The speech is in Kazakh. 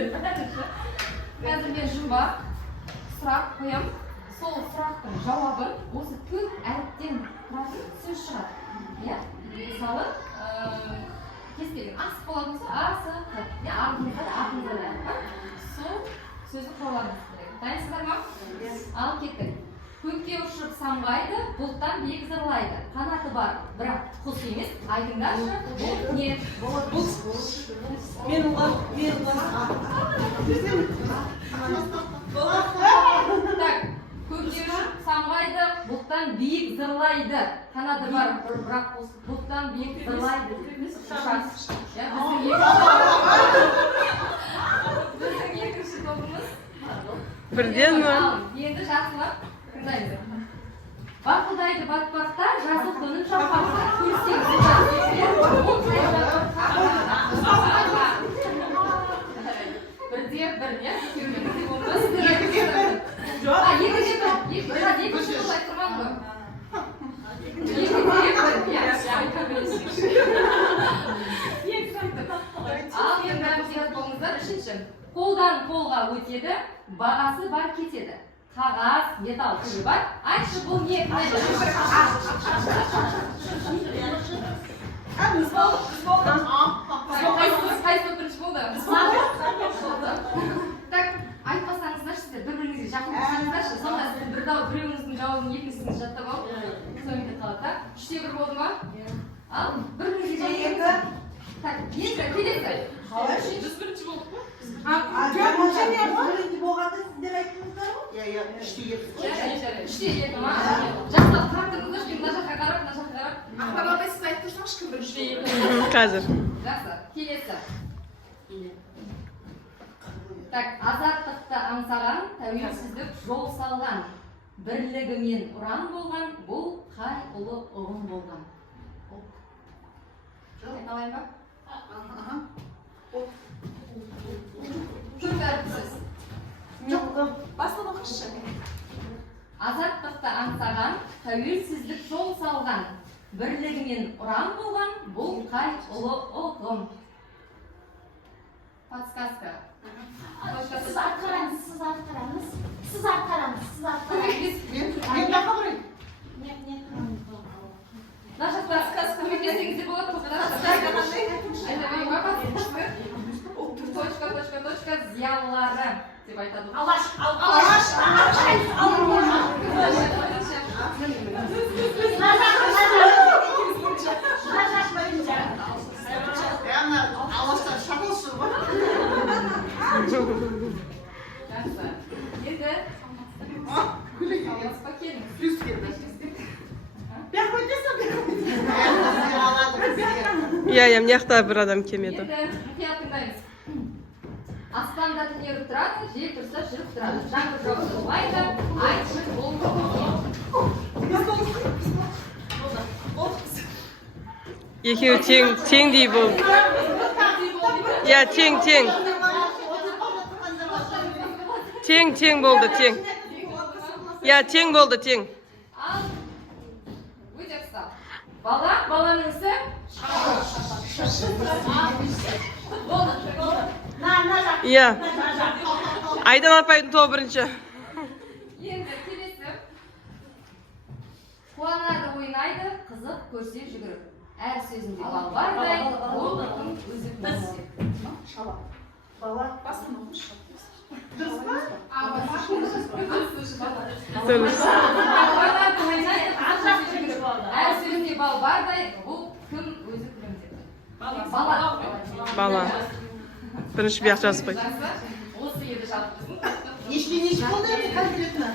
Қазір мен жұмбақ сұрақ қоям. Сол сұрақтың жауабын осы 4 әріптен тұратын сөз шығады. Иә? Мысалы, кез келген асық болатын болса, асық, артыңызда да артыңызда да. Сол сөзді құраларыңыз керек. Дайынсыздар ма? Ал кеттік. Көкке ұшып самғайды, бұлттан биік зырлайды. Қанаты бар, бірақ құс емес. Айтыңдаршы, бұл не? Мен оған. Так, көкке ұшып самғайды, бұлттан биік зырлайды. Қанаты бар, бірақ бұлттан биік зырлайды. Біздің екінші тобымыз. Бірден ма? Енді жақсылап тыңдаймыз. Бақылдайды батпақта, жазық күнін шаппақта. Бірде бір, не? Екеуінде болмас. Екінші жыл айтырман ғой. Ал енді бәріміз болыңыздар. Үшінші. Қолдан қолға өтеді, бағасы бар кетеді. Қағаз, металл түрі бар. Айтшы, бұл не? Қайсы бірінші болды? Так, айтпасаңыздар, сіздер бір-біріңізге жақын болсаңыздаршы. Сонда сіздер біреуіңіздің жауабын екіншісін жаттап алып, соңында қалады. 3-те 1 болды ма? Ал, бір-біріңізге жақын. Так, енді келесі. Біз бірінші болдық па? Сіздер айттыңыздар ғой? Иә, 3-те 2. Жақсылап қарақтырыңыздар, мына жаққа қарап, мына жаққа қарап. Ақпарламай сіз айтып тұрсаңыз кім бірінші? Қазір. Жақсы, келесі. Так, азаттықты аңсаған, тәуелсіздік жол салған, бірлігімен ұран болған, бұл қай ұлы ұғым болған? Айталайын ба? Көп әріпсіз. Бастан оқышы. Азаттықты аңсаған, тәуелсіздік жол салған, бірлігімен ұран болған, бұл қай ұлы ұғым? Подсказка. Siz artkaranız. Мен жаққа барайын. Наша подсказка көмектесеңіздер болады, точка, зиялылары деп айтады. Алаш. Алаштан шапылшы ғой. Жақсы. Енді аласпа келіңіз. Плюс келді. Иә, мына жақта бір адам келмеді. Енді мұқият тыңдаймыз. Аспанда түнеріп тұрады, жел тұрса жүріп тұрады. Жаңбыр жауып болмайды, айтшы бұл не? Екеуі теңдей болды. Иә, тең. Тең болды, тең. Иә, тең болды, тең. Ал, өте қысқа. Бала, баланың ісі? Иә. Айдан апайдың тобы бірінші. Енді келесі. Қуанады, ойнайды, қызық көрсе жүгіріп. Әр сөзінде бал бардай, ол кім өзі көрсе. Бала. Бастан оқышы. Дұрыс па? Дұрыс. Қуанады, ойнайды, қызық көрсе жүгіріп. Әр сөзінде бал бардай, бұл кім өзі күлімдеп. Бала. Бірінші бияқ жазып қой. Осы еді жалпы. Неше болды енді конкретно?